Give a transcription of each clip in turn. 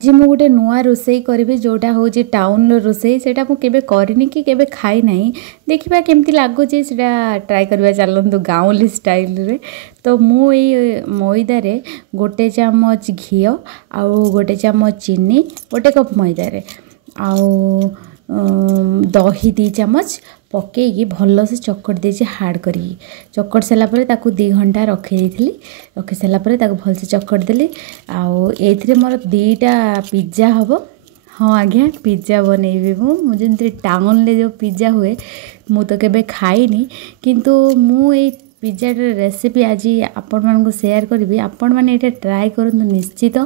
जी मु गोटे नुआ रोसई करी जोटा हूँ टाउन रोसई से केवे करनी कि केवे खाई ना देखा केमती लगुच ट्राए करवा चलतु गाँवली स्टाइल रे। तो मुई मैदार गोटे चामच घी आउ गोटे चामच चीनी गोटे कप मैदार आउ दही 2 चामच पकईकी भल से चकट देछि हार्ड करी चकट सारा पर 2 घंटा रखी रखी सारापर भल से चकट देली आउ एथिरे मोर 2टा पिज्जा हम। हाँ आज्ञा पिज्जा बनैबी मुझे टाउन ले जो पिज्जा हुए मु तो केबे खाइनी किंतु मु ए पिज्जा रेसिपी आज आपण मानक शेयर करी आपण मैंने ये ट्राए करूँ निश्चित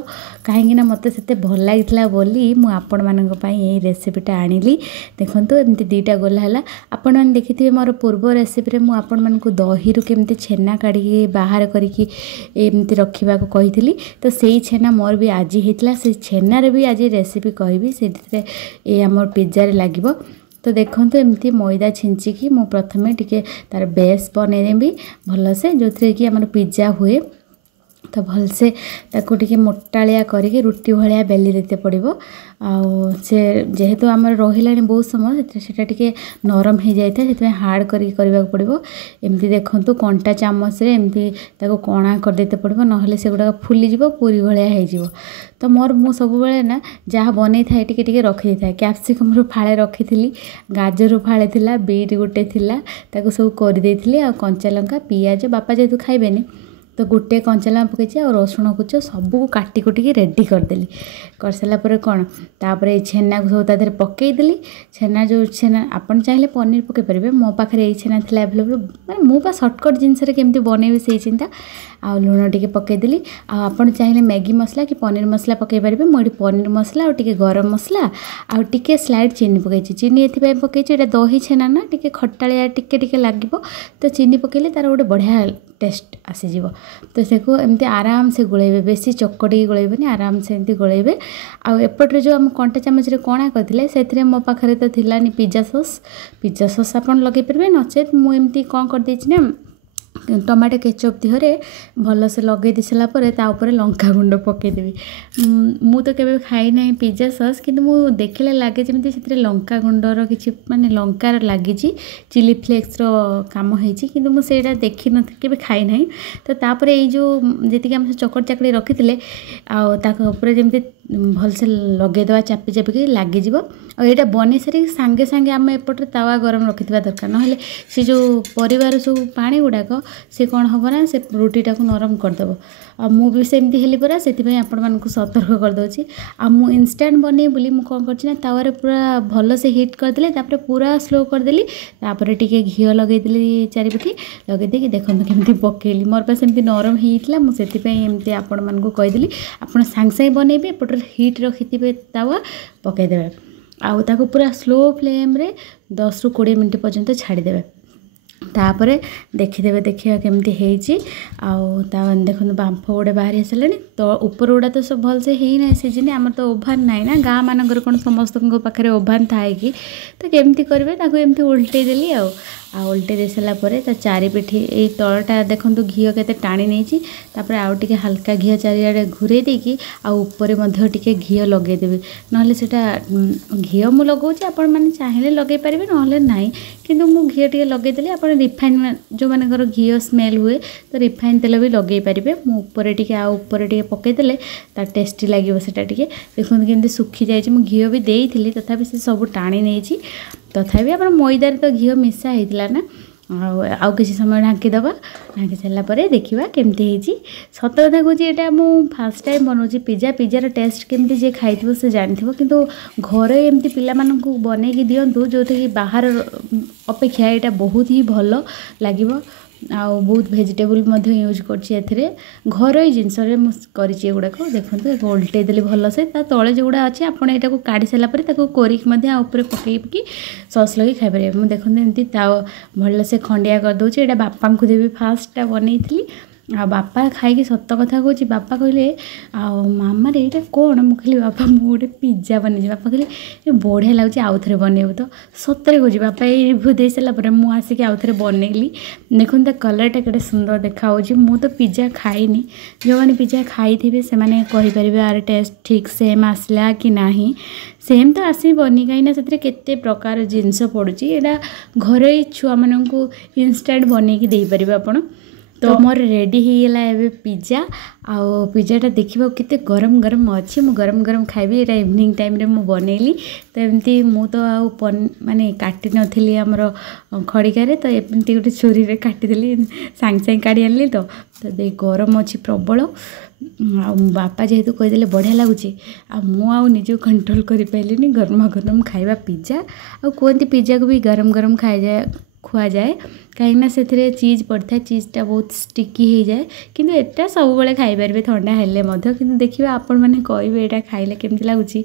कहीं मत से भल लगी बोली मुझे मानक ये रेसिपीटा आनिली। देखो एमती 2टा गोला है आपण मैंने देखिथे मोर पूर्व रेसिपी मुझे आपण मानक दही केमती छेना काढ़ी बाहर करके एमती रखा कही तो से छेना मोर भी आज होता से छेनार भी आज रेसिपी कहबी से आम पिज्जा लगे। तो देखो एमती मैदा छिंचिकी मु प्रथमे टिके तार बेस बनईदेवी भलसे जो थी कि आम पिज्जा हुए तो भलसे ताको टिके मोटालिया करके रुटी भाया बेली देते पड़ो से जेहेतु आम रहा बहुत समय से नरम हो जाए से हार्ड करने पड़ो एमती देखो कंटा चामच रे एमती ताको कणा कर देते पड़ो ना से गुड़ा फुलीज पूरी भाया हो। तो मोर मु सब बेले ना जहाँ बन था टे रखी था कैप्सिकम रू फाड़े रखी थी गाजर फाड़े थिला बीट गोटे थिला ताको सब कर देथिली आ कंचा लंका पियाज बापा जेहेतु खाइबेनी तो गोटे कंचा लंका पकई और रसुण कुच सबू काटी कुटिकी रेडी करदेली कर सारापर कौन तापर छेना को सब तादेह पकईदेली छेना जो छेना आपन चाहिए पनीर पकई पारे मो पाखे ये छेना थी एभेलेबल मैं मुझे सर्टकट जिनस केमती बनैबी से चिंता आ लुण टे पकईदेली आपन चाहिए मैगी मसला कि पनीर मसला पकई पारे मुझे पनीर मसला और टे गरम मसला आ टे स्लाइड चीनी पकई चीनी ये पकई दही छेना ना टे खटाया टे लगे तो चीनी पकईले तार गोटे बढ़िया टेस्ट आसीज। तो से एमती आराम से गोलेबे बेसी चकड़ी गोलेबे आराम से एमती गोलेबे आउपटे जो आम कंटा चामच कणा करते से मो पाखे तो थिलानी पिज्जा सॉस आप लगे पारे नचेत मुझे कौन करदे ना टमाटो केचप दिहरे भल से लगे दी सारापर लंका गुंड पकईदेवी मु तो केवे खाई ना पिज्जा सॉस किंतु मु देखले लगे जमी से लंका गुंडर कि माने लंकार लगी चिली फ्लेक्स काम होती किंतु मु सेटा देखी न केवे खाई ना। तो तापर ये जो जी आम चकट चाकड़ी रखी थे आपर जमी भल से लगेदेवा चापी चापिकी लगिज और यहाँ बन सारी सांगे सांगे आम एपटे तावा गरम रखि दरकार ना से जो परिवार सब पानी गुड़ाक से कौन हम ना से रुटीटा को नरम करदेव आ मु भी सेमती हेली परा से आपण मानक सतर्क करदे आ मु इंस्टांट बने बोली मु कौन करछि ना तावारे पूरा भल से हिट करदेली तापर पूरा स्लो करदेली तापर टिके घी लगेदेली चारिपटी लगेदे देखो केमती पकेली मोर पास एमती नरम होता मुझे एमती आपण मानक कहीदेली आप सांगे सांगे बनइबे एपटर हिट रखिथे तावा पकईदेवे आउ ताको पूरा स्लो फ्लेम रे 10 ରୁ 20 मिनट पर्यंत छाड़ीदेवे तापर देखीदेवे देखिए केमती होती देखो बांफ गोटे बाहरी आसारे तो ऊपर गुड़ा तो सब भल से ही ना सीजन आम तो ओभान ना ना गाँ मानक कौन समस्त पाखे ओभान थाए कि तो केमती करेंगे एमती उल्टे देली उल्टे दे सारापर चारिपिठी ये तलटा देखो घी के टाणी नहीं आउ टे हल्का घी चारिआडे घूरे देकी आउपर टे घी लगेदेवी ना घी मु लगाऊँ आपण मैंने चाहिए लगे पारे ना ना किंतु मु घी टे लगेदेली आप रिफाइन जो मानकर घी स्मेल हुए तो रिफाइन तेल भी लगे पारे मुझे टे पकईदेले टेस्टी लगे से देखो केमती सुखी जाए घी भी देती तथापि से सब टाणी नहीं तथापि आप मैदार तो घी मिसा होता ना आउ किसी समय ढांकीदबा ढांकी सारापर देखा केमती होती सत कथा कौच यहाँ मुझे फास्ट टाइम बनाऊँ पिज्जार टेस्ट केमती जी खाई से जानी किंतु घरे एमती पिलामानंकु बनैकी दिंतु जो कि बाहर अपेक्षा यहाँ बहुत ही भल लगे आउ बहुत भेजिटेबल यूज कर घर जिनस गुड़ाक देखो उल्टे देली भल से तले जो गुड़ा अच्छे आप काढ़ी सारापर कोरिक ऊपर पकईकी सॉस लगे खाई पारे मुझे देखते एमती भल से खंडिया करदे यहाँ बापा को देवी फास्टा बनई आ बापा खाई सत कथा कहूँ बापा कहले मामारे ये कौन मुझे कहली बापा मुझे गोटे पिज्जा बन बापा कहले बढ़िया लगुच आउ थे बनइबू तो सतरे कहूँ बापा ये रिव्यू दे सारापर मुझे आसिक आउ थे बनइली देखो ता कलरटा के सुंदर देखा मु तो पिज्जा खाइनी जो मैंने पिज्जा खाई थे से कहीपर आर टेस्ट ठीक सेम आसला कि नहीं सेम तो आसबनी कहीं से केते प्रकार जिनस पड़ुची यहाँ घर छुआ मानू इंस्टाट बनईकी दे पारे आपण तो मोर रेडी होगा एवं पिज्जा आउ पिज्जाटा देखा केते गरम गरम अच्छी मु गरम गरम खाइबी एटा इवनिंग टाइम रे मु बनैली तो एमती मु तो आउ माने काटी नथिली हमर खड़िकारे तो एमती गोटे छुरी रे काटिदेली सांग सांग काढ़ी आनली तो दे गरम अच्छी प्रबल आ बापा जेहेतु कहीदेले बढ़िया लगुच आ निज कंट्रोल कर पाइलिनी गरम गरम खाइबा पिज्जा आ कहते पिज्जा को भी गरम गरम खाई जाए खुआ जाए कहीं से चीज पड़ता है चीजटा बहुत स्टिकी हो जाए किंतु एटा सब बेले खाई पारे ठंडा हेले किंतु देखिए आपण मैंने कहे यहाँ खाइले केमती लगुच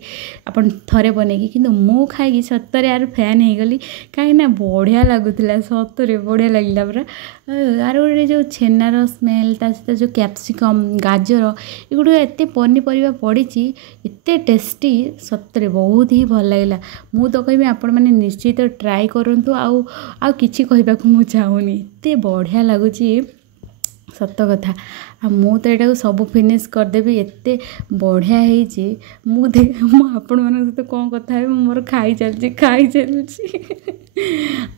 आप थे बनईकी किंतु मु खाई सतरे यार फैन हो गली कहीं बढ़िया लगुला सतरे बढ़िया लगे पूरा यार गोटे जो छेनार स्मेल ता सहित जो कैप्सिकम गाजर एगुड़ा एत पनीपरिया पड़ी एत टेस्टी सतरे बहुत ही भल लगे मु तो कहि आपण मैंने निश्चित ट्राए करूँ आउ किछि कहबाकू मु चाहूनी एत बढ़िया लगुच सत कथा मु तो यहाँ सब फिनिश करदेवी एत बढ़िया मु आपण मान सहित कौन कथा मोर खाई चलती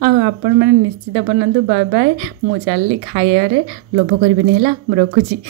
आपण मैंने निश्चित बनातु बाय बाय मु चलली खाइबारे लोभ करबिनी है रखुची।